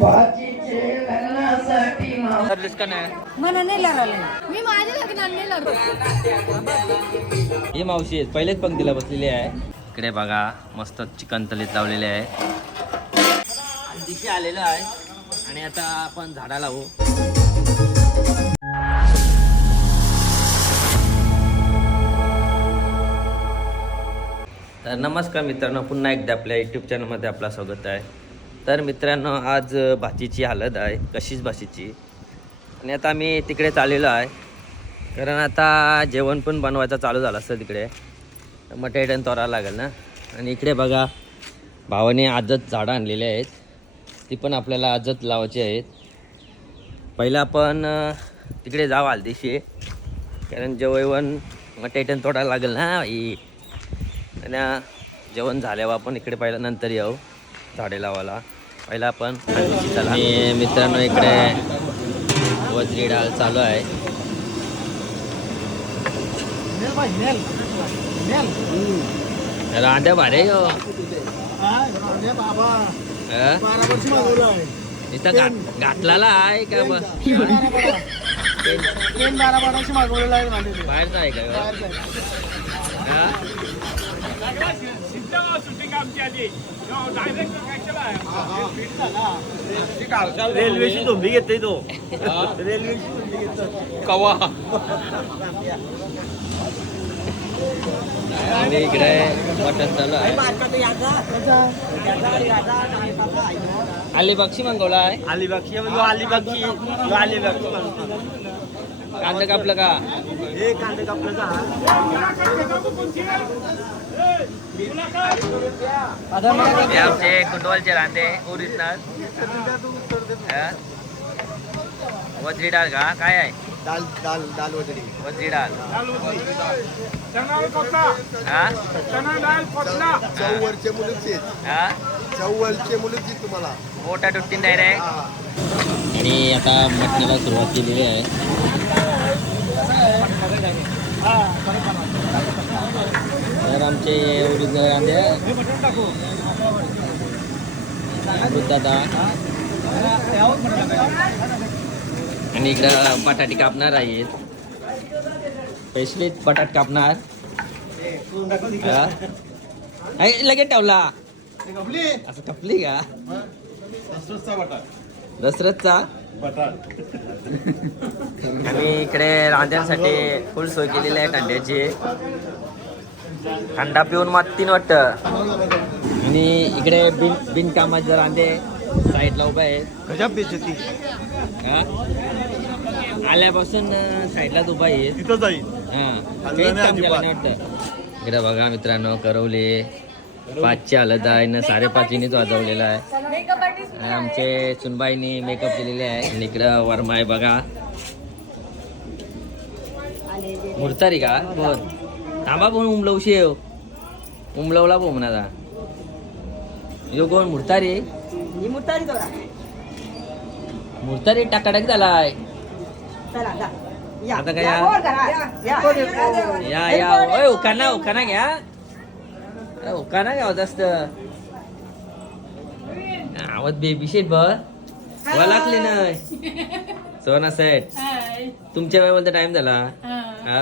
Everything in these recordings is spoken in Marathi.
भाचीचे लग्नासाठी मामा ठरलीस का नाही? मला नाही लागलं मी माझ्या लग्नात नाही लागलो ही मावशी आहे पहिलेच पंक्तीला बसलेली आहे. इकडे बघा मस्त चिकन तलीत लावलेले आहे. दिशी आलेलं आहे. आणि आता आपण झाडा लावू. तर नमस्कार मित्रांनो पुन्हा एकदा आपल्या यूट्यूब चॅनलमध्ये आपलं स्वागत आहे. तर मित्रांनो आज भाजीची हालत आहे. कशीच भाजीची. आणि आता आम्ही तिकडे चाललेलो आहे. कारण आता जेवण पण बनवायचं चालू झालं असतं तिकडे. तर मटेरियल लागेल ना. आणि इकडे बघा भावाने आजच झाडं आणलेली आहेत. ती पण आपल्याला आजच लावायची आहेत. पहिलं आपण तिकडे जाऊ हलदिशी. कारण जेवण मटेरियल तोडायला लागेल ना ही आणि जेवण झाल्यावर आपण इकडे पहिलं नंतर येऊ झाडे लावायला. पहिलं आपण आणि मित्रांनो इकडे वजरी डाळ चालू आहे. रांध्या भारे हो. इथं घाट घातलेला आहे का बाहेरचा आहे का? ह्यो? हा? रेल्वेची झोंबी घेते तो. रेल्वेची झोंबी घेतो कवा? आणि इकडे मटण चालू आहे. अलिबागशी मागवला आहे अलिबागची यो अलिबागची यो अलिबागची कांदा कापलं का? हे कांदे कापलं का? हे आमचे कुंडवालचे रांदे ओरिजिनल वजरी डाळ का? काय आहे? दाल दाल दाल वजडी वजरी डाळ. हा? चौवरचे मुलंच आहेत. हा? चौवरचे मुलंच आहेत तुम्हाला. मोठा टुट्टीन डायरेक्ट आणि आता मटणाला सुरुवात केलेली आहे. तर आमचे ओरिजिनल कांदे दादा. आणि इकडं बटाटे कापणार आहेत स्पेशली बटाट कापणार. लगेच ठेवला. असं कपली का? दसरथचा आम्ही इकडे रांध्यांसाठी फुल सोय केलेली आहे थंड्याची थंडा पिऊन मग तीन वाटतं. आणि इकडे बिन बिनकामाचे रांधे साईडला उभा आहे गजब बेचती? आल्यापासून साईडलाच उभा आहे. तिथं जाईल. हा. वाटतं. इकडे बघा मित्रांनो करवले. पाचची हलत आहे न साडेपाचीनेच वाजवलेला आहे. आमचे सुनबाईनी मेकअप केलेले आहे. आणि इकडं वर्मा आहे बघा. मुरतारी का? थांबा पण उमलवशी येऊ उमलवला पो म्हणा यो कोण मुरतारी? मुरतारी टाकाटाक झालाय. आता काय या? या? या ओय उकाना उकाना घ्या. अरे उकाना घ्या जास्त. आवाज बेबी शेट बर लागले नाही सोना सेट तुमच्या वेळेमध्ये टाइम झाला? हा.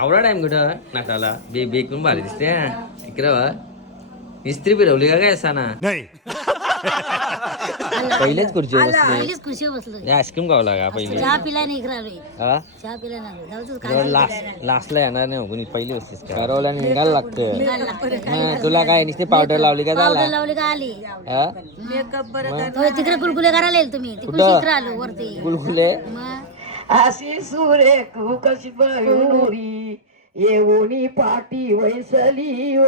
आवडा टाइम कुठं? नाटाला बेबी एकदम भारी दिसते हा. इकडे वा इस्त्री फिरवली का काय असा ना? नाही. पहिलेच खुर्ची बसले पहिलीच खुशी बसलो आईस्क्रीम खावं लागा पहिले. चहा पिला नाही इकडे आलोय हा? चहा पिला नाही जाऊ दे, जवळ लास्ट लास्टला येणार नाही कोणी पहिली निघायला लागतं? हा, तुला काय नुसते पावडर लावली का पावडर झाला लावली का आली? हा? होय, तिकडे गुलगुले करायला येईल तुम्ही. तिकडे कुठं? इकडे आलो वरती. गुलगुले मग? अशी सुरे कशी येऊनी पाटी वैसली ओ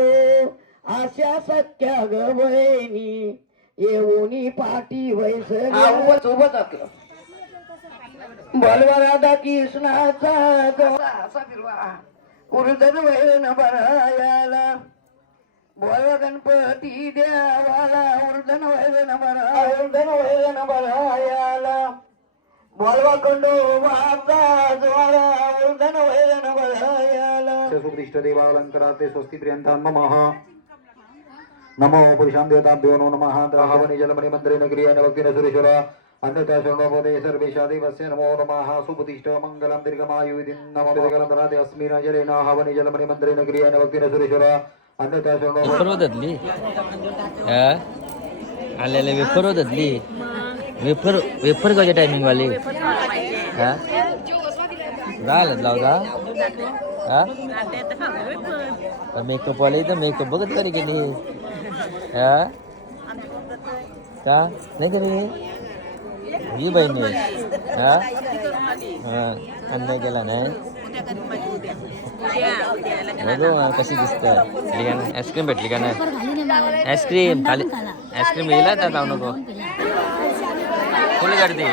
अशा सख्या ग बहिणी येऊनी पाटी वैसली सोबत आपलं. बोलवा राधा कृष्णाचा असा फिरवा. वैन बरायाला बोलवा गणपती देवाला उर्दन वैन बरा उर्दन वैन बरायाला बोलवा कंडो वाचा ज्वाला उर्दन वैन बरायाला सुकृष्टदेवालङ्करा ते स्वस्ति प्रियन्तां ममः నమో పురుషాం దేవతాభ్యో నో నమ దాహవని జలమణి మంత్రేణ క్రియాణ భక్తిన సురేశ్వర అన్యత శృణోపదే సర్వేషాదేవస్య నమో నమ సుపతిష్ట మంగళం దీర్ఘమాయుధి నమోదరాది అస్మిన జలేన హవని జలమణి మంత్రేణ క్రియాణ భక్తిన సురేశ్వర అన్యత శృణోపదలి ಅಲ್ಲೆಲ್ಲ ವಿಪರೋದದ್ಲಿ ವಿಪರ್ ವಿಪರ್ಗೆ ಹೋಗಿ ಟೈಮಿಂಗ್ ಅಲ್ಲಿ ಹಾಂ ರಾಲದ್ಲ ಹೌದಾ ಹಾಂ ಮೇಕಪ್ ಅಲ್ಲಿ ಮೇಕಪ್ ಬಗತ್ ಕರಿಗೆ हा? का? नाही तरी ही बहिणी आहे. हा? हा अन्याय केला नाही. बघू हा, कशी दिसत. आईस्क्रीम भेटली का नाही? आईस्क्रीम खाली आईस्क्रीम येईल त्या जाऊ नको. फुल गर्दी.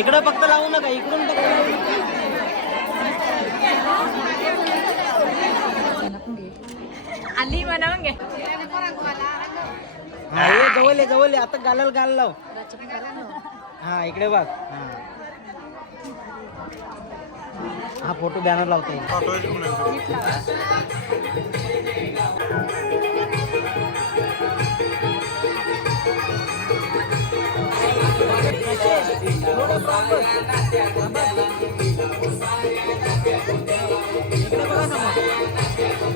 इकडं फक्त लावू नका इकडून फक्त लावू नका. आली म्हणा घे. हा, ये जवळ ये जवळ ये. आता गालाल गाल लाव. हा इकडे बघ. हा. हा फोटो बॅनर लावतो. तुमचं घ्यायचं ना मग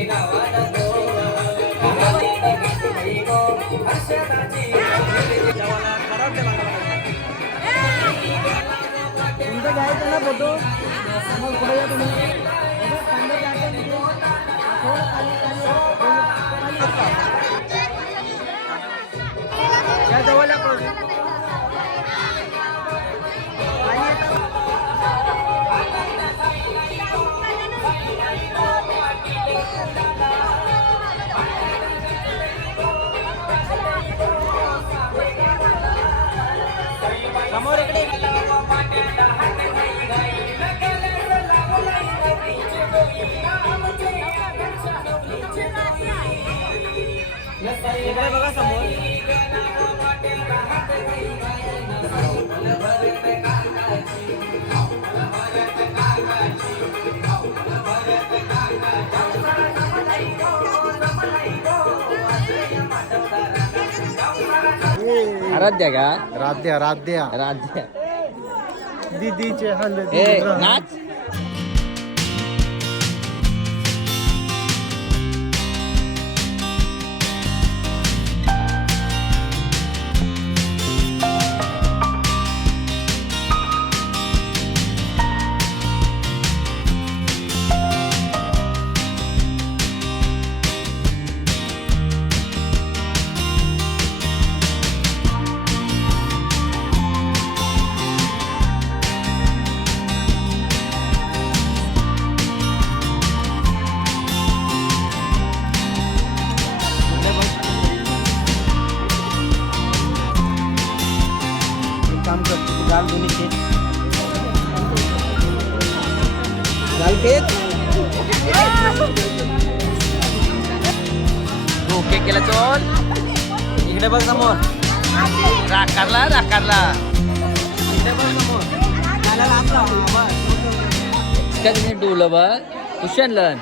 बघा, कांदा जास्त आहे इकडे बघा समोर आराध्या का राध्या राध्या आराध्या दीदीचे हल्ले नाच। खेच ओके केलं चोल. इकडे बघ समोर. राकारला राकारला. इकडे बघ समोर. गालाला हात लाव. बस. का तुम्ही डोलं बा कुशनलन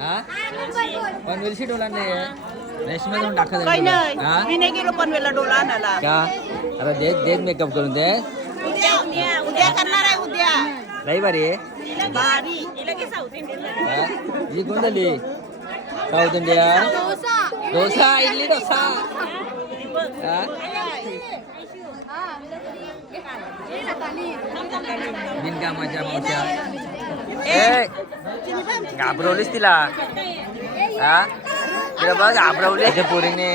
हा? पनवेलशी डोला नाही रेशमे जाऊन टाकत काही नाही. हा? मी नाही गेलो पनवेलला डोला आणायला. का? अरे दे देत मेकअप करून दे. उद्या उद्या उद्या करणार आहे उद्या. आहे. भारी इंडियन हा? कोण झाली? South India? डोसा. इडली डोसा. हा? बिनकामाच्या मावश्या. ए घाबरवलीस तिला? हा? तिला बघ घाबरवली. त्या पोरीने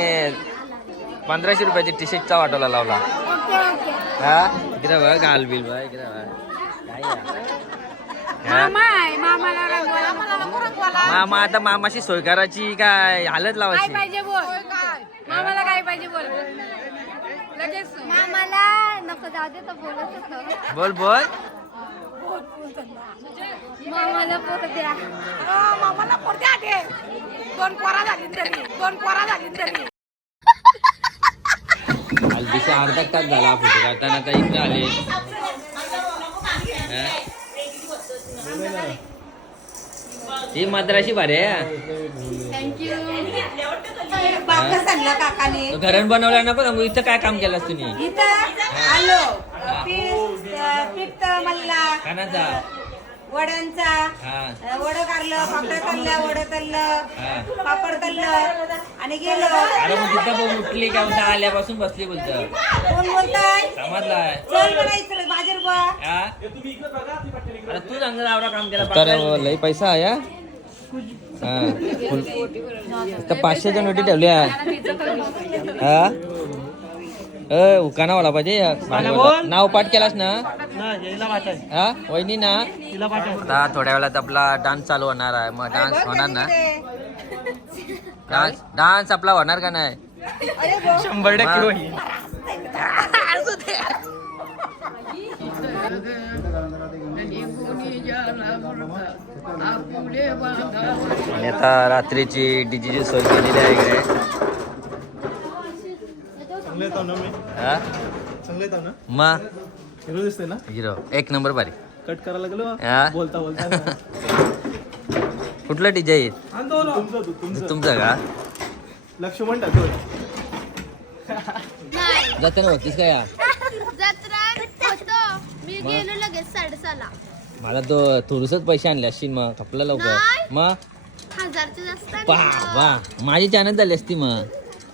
पंधराशे रुपयाची टी शर्टचा वाटोला लावला. हा? इकडे बघ घाल बिल बघ इकडे बघ? मामा आहे मामाला रंगवाला मामा आता मामाशी सोय करायची काय हालत काय लावायची पाहिजे बोल. मामाला काय पाहिजे बोल. लगेच मामाला नको जाऊ दे तर बोल बोल. मामाला पोर द्या. मामाला पोरत्या दे दोन पोरा झाली तरी दोन पोरा झाली तरी हल्दीचा अर्धा तास झाला फोटो काढताना आता इकडे आले. हा? ही मद्राशी भारी आहे. काकाने. तो घरण बनवला नको सांगू इथं काय काम केलंस तुम्ही? इथं? आलो. पीठ पीठ मल्ला. कानाचा. वड्यांचा हा. वड कारलं पापड तललं वड तललं हा. पापड तललं आणि गेलो. अरे मग तिथं बघ उठली का? म्हणता आल्यापासून बसली बोलत. कोण बोलताय? समजलाय चल म्हणायचं माझे रुपया हा? अरे तू चांगलं आवडा काम केला तर लई पैसा आहे हा? हा. फुल- तर पाचशेच्या नोटी ठेवल्या हा? अ उकाना पाहिजे. नाव पाठ केलास ना? हा? वहिनी ना? आता थोड्या वेळात आपला डान्स चालू होणार आहे. मग डान्स होणार ना? डान्स डान्स आपला होणार का नाही? शंभर टक्के आणि आता रात्रीची डीजेची सोय केलेली आहे इकडे. हा? येतो ना? मग हिरो दिसते ना? हिरो. एक नंबर बारी. कट करायला लागलो हा? बोलता बोलता. कुठलं डीजे तुमचं तू तुमचं. तुमचं का? लक्ष्मण टाकतो जाताना होतीस का या? जत्रा होतो. मी गेलो लगेच साडेसहाला. मला तो थोडसच पैसे आणले असतील मग. खपलं लवकर. नाही. मग हजारचे जास्त पा वा. माझी चॅनल झाली असती मग.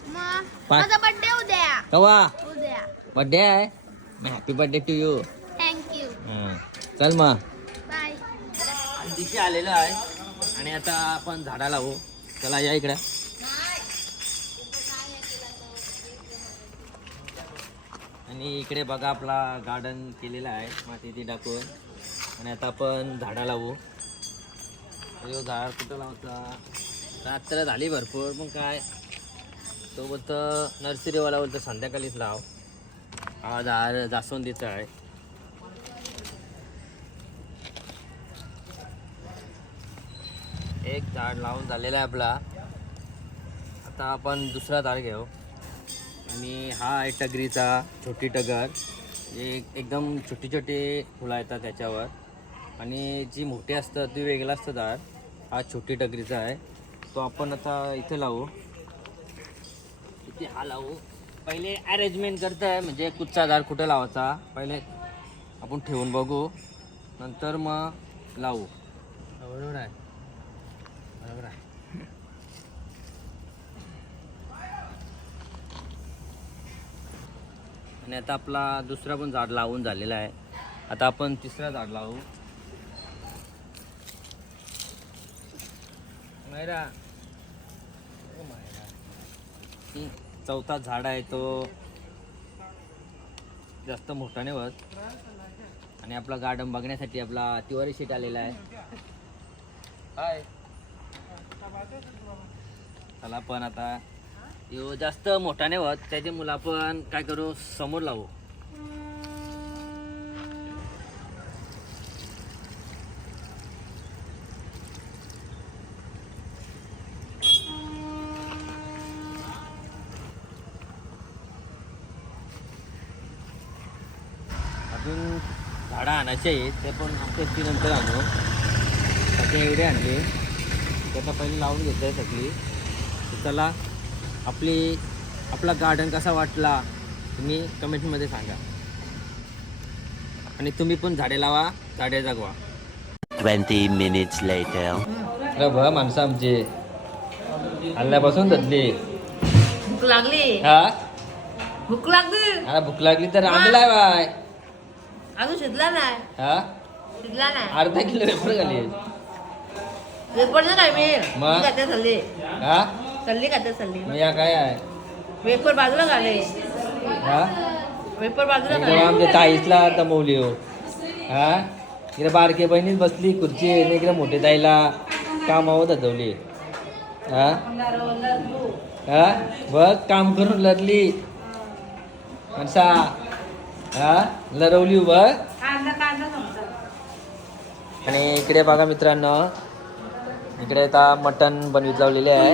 मग पाच. माझा बर्थडे उद्या कवा? बर्थडे आहे? Happy birthday to you thank you चल मग. बाय दिशी आलेलं आहे. आणि आता आपण झाडा लावू चला या इकडे. आणि इकडे बघा आपला गार्डन केलेला आहे. माती ती टाकून. आणि आता आपण झाडा लावू अयो झाड कुठं लावता? रात्र झाली भरपूर. मग काय? तो बोलतो नर्सरीवाला बोलतो संध्याकाळीच लाव. हा झाड जास्वंदीचं आहे. एक झाड लावून झालेला आहे आपला. आता आपण दुसरा झाड घेऊ. आणि हा आहे टगरीचा छोटी टगर. एक एकदम छोटी छोटी फुलं येतात त्याच्यावर. आणि जी मोठी असतं ती वेगळा असतं झाड. हा छोटी टगरीचा आहे. तो आपण आता इथे लावू. ते हा लावू. पहिले अरेंजमेंट करत आहे म्हणजे कुठचा झाड कुठं लावायचा पहिले आपण ठेवून बघू. नंतर मग लावू. बरोबर आहे. बरोबर आहे. आणि आता आपला दुसरा पण झाड लावून झालेला आहे. आता आपण तिसरा झाड लावू. मैरा ओ मैरा. चौथा झाड आहे तो. जास्त मोठा नाही होत. आणि आपला गार्डन बघण्यासाठी आपला तिवारी शीट आलेला आहे. हाय चला पण आता. यो जास्त मोठा नाही होत. त्याचे मुलं आपण काय करू? समोर लावू अजून आणायचे आहेत ते पण आमच्या नंतर आणू. आता एवढे आणले. ते आता पहिले लावून घेतो आहे सगळी. तर चला आपली आपला गार्डन कसा वाटला तुम्ही कमेंटमध्ये सांगा. आणि तुम्ही पण झाडे लावा झाडे जगवा. 20 minutes later. अरे बा माणसं आमची. हल्ल्यापासून धरली. भूक लागली. हा? भूक लागली. अरे भूक लागली तर आणलाय बाय. अजून शिजला नाही. हा? शिजला नाही. अर्धा किलो वेपर घाली वेपर ना काय मी? मग? खाते सल्ली हा? सल्ली खाते सल्ली मग या काय आहे? वेपर बाजूला घाले हा? वेपर बाजूला एकदम घाले आमच्या ताईसला दमवली हो. हा? इकडे बारके बहिणीच बसली खुर्ची आणि इकडे मोठे ताईला कामावर धजवली हा? हा? बघ काम करून लढली. मनसा हा? लढवली बघ आणि इकडे बघा मित्रांनो इकडे आता मटन बनवीत लावलेले आहे.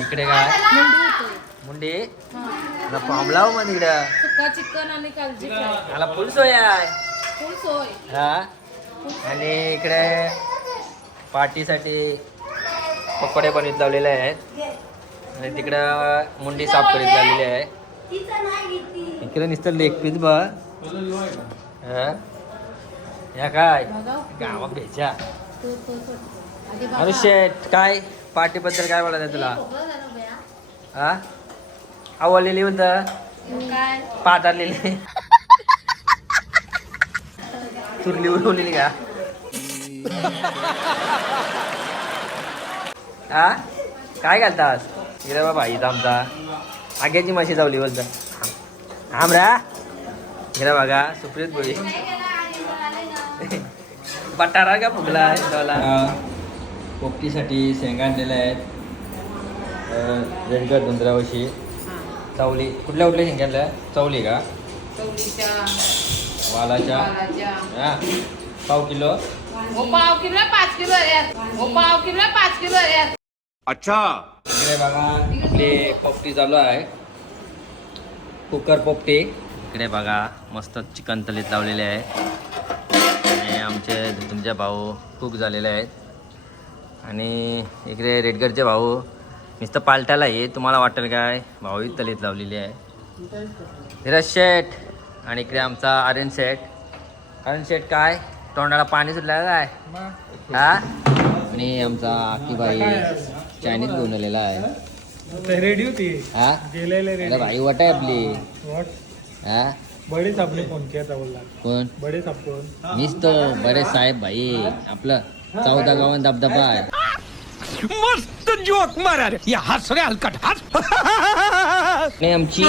इकडे काय? मुंडी फॉर्म लाव मग इकडे चिकन आणि कालजी मला फुल सोय आहे. फुल सोय. हा? आणि इकडे पार्टीसाठी पकोडे बनवीत लावलेले आहेत. आणि तिकडं मुंडी साफ करीत लावलेली आहे. इकडे नुसतं लेग पीस बघ. हा? या काय? गावात भेजा अरे शेट काय? पार्टीबद्दल काय बोलायचं तुला? हा आवडलेली होतं पातारलेली चुरली उडवलेली का? हा? काय घालतास? इकडे बाबा इथं आमचा. आग्याची माशी जावली बोलतं. आमरा इकडे बघा सुप्रीत बोळी बटारा का फुगला आहे पोपटीसाठी शेंगा आणलेल्या आहेत. रेडगड धुंद्रावशी. चवली. कुठल्या कुठल्या शेंगा आणल्या? चवली का? वालाच्या. हा. पाव किलो? हो पाव किलो पाच किलो हो पाव किलो पाच किलो आहेत इकडे बघा आपली पोपटी चालू आहे. कुकर पोपटी. इकडे बघा मस्त चिकन तलीत लावलेले आहे. आणि आमचे तुमचे भाऊ कुक झालेले आहेत. आणि इकडे रेडगडचे भाऊ नुसतं पालटाला आहे तुम्हाला वाटेल काय? भाऊ तलीत लावलेली आहे. धीरज शेठ आणि इकडे आमचा आर्यन शेठ. आर्यन शेठ काय? तोंडाला पाणी सुटलं काय? हा? आणि आमचा आकीबाई चायनीज घेऊन आलेला आहे. रेडी होती. हा? गेलेले भाई वट आहे आपली हा? बडे सापने फोन किया था बोलला. कोण? बडे साप कोण? मीच तो बरे साहेब भाई. आपलं चौदा गावन धबधबा आहे. आणि आमची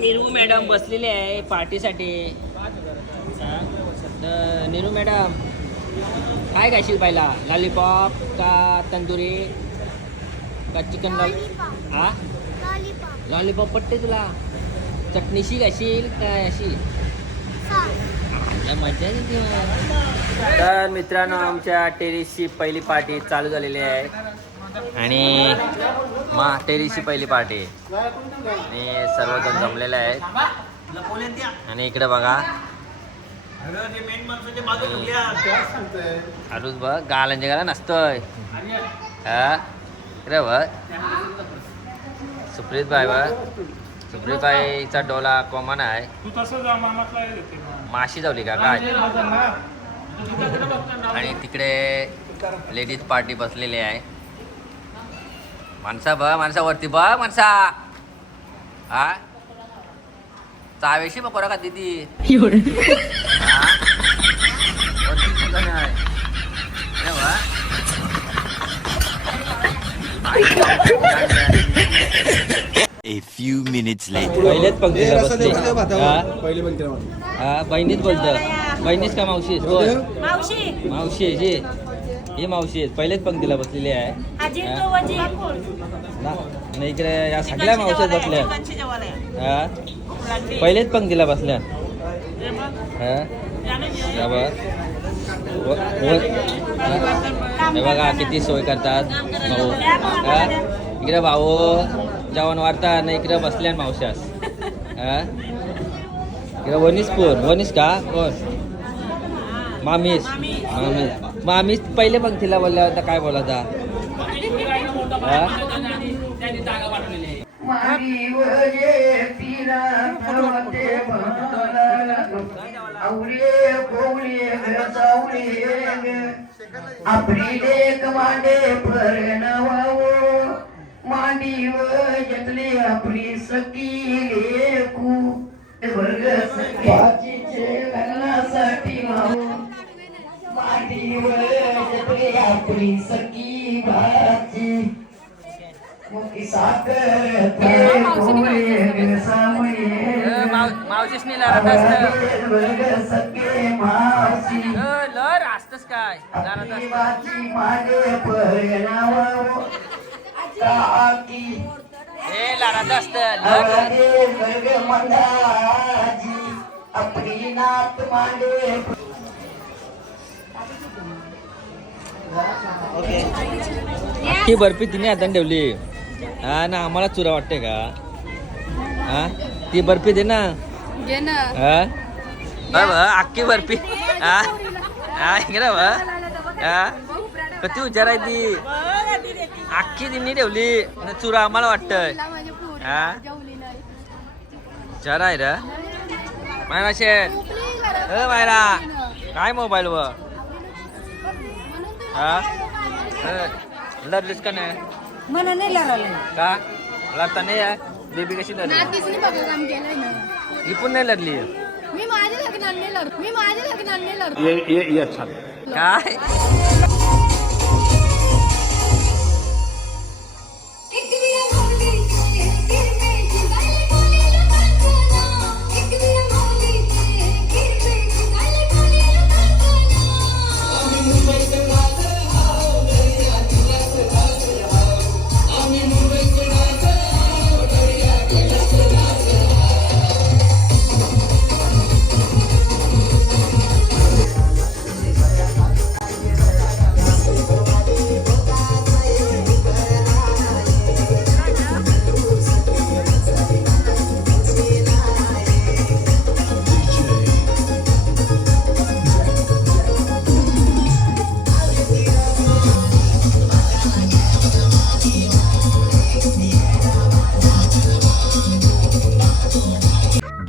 निरू मॅडम बसलेली आहे पार्टीसाठी. हा? तर निरू मॅडम काय खाशील पाहिला? लॉलीपॉप का तंदुरी? का चिकन लॉल हा लॉलीपॉप. पटते तुला. चटणीशी घाशील काय अशी? मजा येते तर मित्रांनो आमच्या टेरिसची पहिली पार्टी चालू झालेली आहे. आणि मा टेरिसची पहिली पार्टी. आणि सर्वजण जमलेले आहेत. आणि इकडे बघा. अरूच बघ गालांचे गाला नसतोय हा? रे बघ. सुप्रीत बाय बघ. सुप्रीत बाईचा डोला कॉमन आहे. तू तसं जा माशी जावली का? काय? आणि तिकडे लेडीज पार्टी बसलेली आहे. माणसा बघ माणसा वरती बघ माणसा हा? चावेशी बघ का दिदी? हा? नाही. A few minutes later. पहिल्याच पंक्तीला बसली. हा? बहिणीच बोलत बहिणीच का मावशी? आहेस? मावशी. मावशी आहे जी ही मावशी आहे पहिल्याच पंक्तीला बसलेली आहे. आजी? तो वजी ना आणि इकडे या सगळ्या मावश्या बसल्या हा? पहिलेच पंक्तीला बसल्या. हा. व- व- हा? हे बघा किती सोय करतात. भाऊ. हा? इकडे भाऊ. जेवण वाढता ना इकडं बसल्या मावश्यास इकडं वनीस वनिसपूर. वनीस का? कोण? मामीस मामीस मामीस पहिले मग तिला बोलल्या होता काय बोलायचा आपली लेख मांडे फरणवावो मांडीव जतले आपली सखी लेकू. वर्ग सखीचे लग्नासाठी मावो मांडीवर जतले आपली सखी भाची मुकी साखर ते कोळे सामये वर्ग सखे मावशी. मागे परिणाम ती बर्फी तिने हाताने ठेवली. हा ना आम्हाला चुरा वाटते का? हा? ती बर्फी दे ना. हा? अख्खी बर्फी. हा? हा हा? कधी हुशार आहे ती? अख्खी तिने ठेवली. आणि चुरा आम्हाला वाटतंय. हा? चरा आहे. रे. मायरा शेठ. अ मायरा. काय मोबाईल वर हा? लढलीस का नाही? मला नाही लागलं का? लढता नाही आहे. बेबी कशी लढली? ही पण नाही लढली. मी माझ्या लग्नात नाही लढ मी माझ्या लग्नात नाही लढ काय?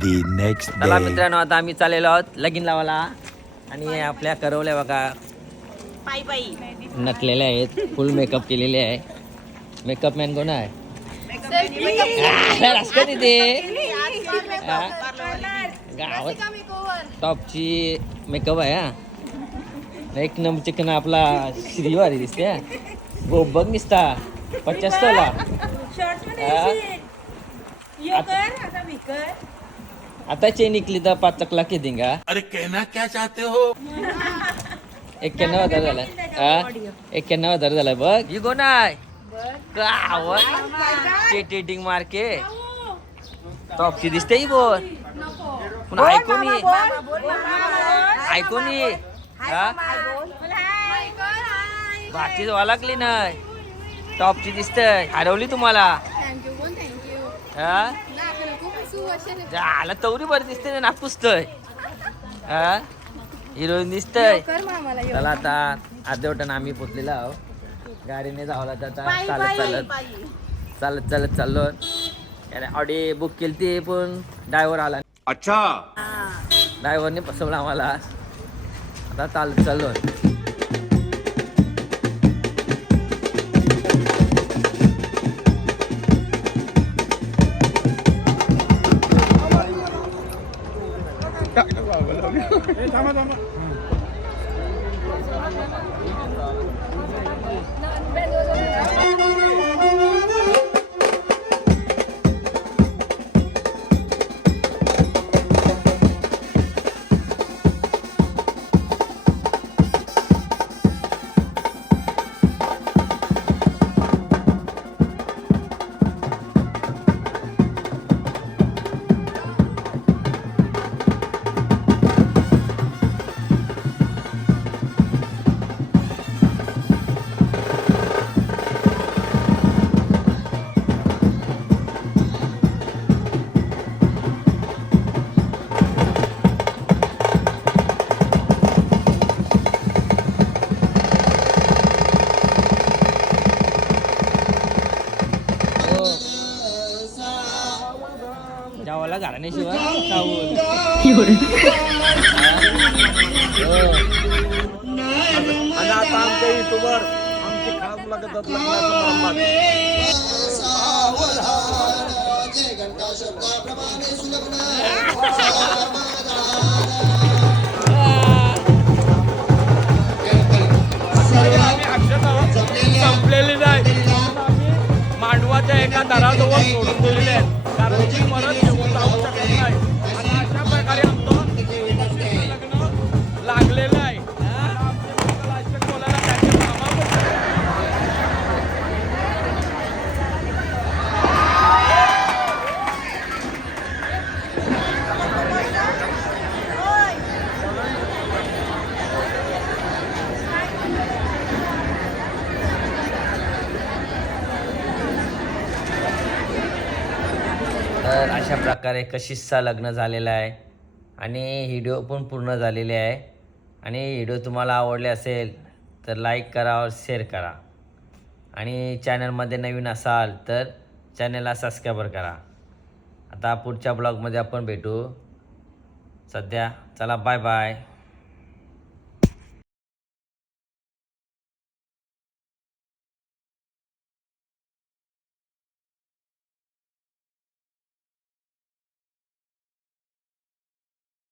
The next चला. मित्रांनो आता आम्ही चाललेलो आहोत लगीन लावायला. आणि आपल्या करवल्या बघा. पायी पायी नटलेले आहेत. फुल मेकअप केलेले आहे. मेकअप मॅन कोण आहे? तिथे हा? गावात टॉपची मेकअप आहे हा. एक नंबर चिकन आपला श्रीवारी दिसते. गो बघ निसता. पचास तोला. आता चेन निकली तर पाच चकला के देंगा अरे कहना क्या चाहते हो एक्क्याण्णव हजार झालाय हा एक्क्याण्णव हजार झालाय बघ ही कोण आहे चेटिंग मार्के टॉपची दिसते ही बोल पण ऐकून ऐकून हा भाची वालाकली नाही टॉपची दिसतंय हरवली तुम्हाला हा झाला तवरी बरं दिसते ना नागपुसतय हा? हिरोईन दिसतय. चला आता अर्धवटन आम्ही पोचलेलो आहो गाडीने जावं लागतं आता. चालत चालत. चालत चालत चाललो. याने ऑडी बुक केली ती पण ड्रायव्हर आला अच्छा. ड्रायव्हरने फसवलं आम्हाला. आता चालत चाललो. tamam tamam. जावाला घालण्याशिवाय चावल आणि आता आमच्या युट्यूबर आमची खास मुलाखत लग्नाच्या समारंभात संपलेली नाही. मांडवाच्या एका दराजवळ सोडून दिलेले आहेत. कारण की परत अशा प्रकारे कशिशचा लग्न झालेला आहे आणि व्हिडिओ पण पूर्ण झालेले आहे. आणि व्हिडिओ तुम्हाला आवडले असेल तर लाईक करा और शेअर करा. आणि चॅनलमध्ये नवीन असाल तर चॅनलला सबस्क्राईबर करा. आता पुढच्या ब्लॉगमध्ये आपण भेटू. सध्या चला बाय बाय